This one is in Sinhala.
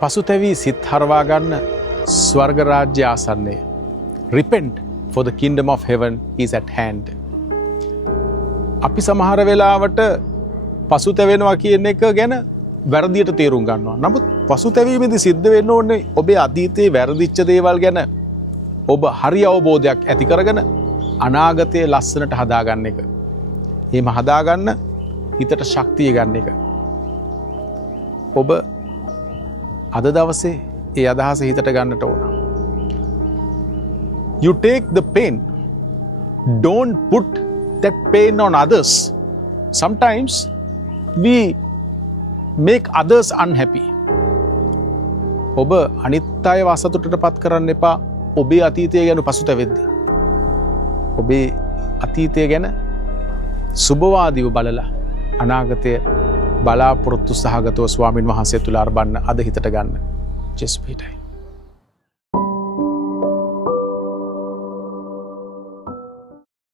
පසුතැවී සිත් හරවා ගන්න ස්වර්ග රාජ්‍ය ආසන්නය. Repent, for the kingdom of heaven is at hand. අපි සමහර වෙලාවට පසුතැවෙනවා කියන එක ගැන වැරදියට තේරුම් ගන්නවා. නමුත් පසුතැවීමේදී සිද්ධ වෙන්න ඕනේ ඔබේ අතීතයේ වැරදිච්ච දේවල් ගැන ඔබ හරි අවබෝධයක් ඇති කරගෙන අනාගතයේ ලස්සනට හදාගන්න එක. එහෙම හදාගන්න හිතට ශක්තිය ගන්න එක. ඔබ අද දවසේ ඒ අදහස හිතට ගන්නට ඕන. You take the pain. Don't put that pain on others. Sometimes we make others unhappy. ඔබ අනිත් අයව අසතුටට පත් කරන්න එපා ඔබේ අතීතය ගැන පසුතැවෙද්දී. ඔබේ අතීතය ගැන සුබවාදීව බලලා අනාගතය බලාපොරොත්තු සහගතව ස්වාමින් වහන්සේ තුළ අරබන්න අද හිතට ගන්න. ජෙසුස් පිටයි.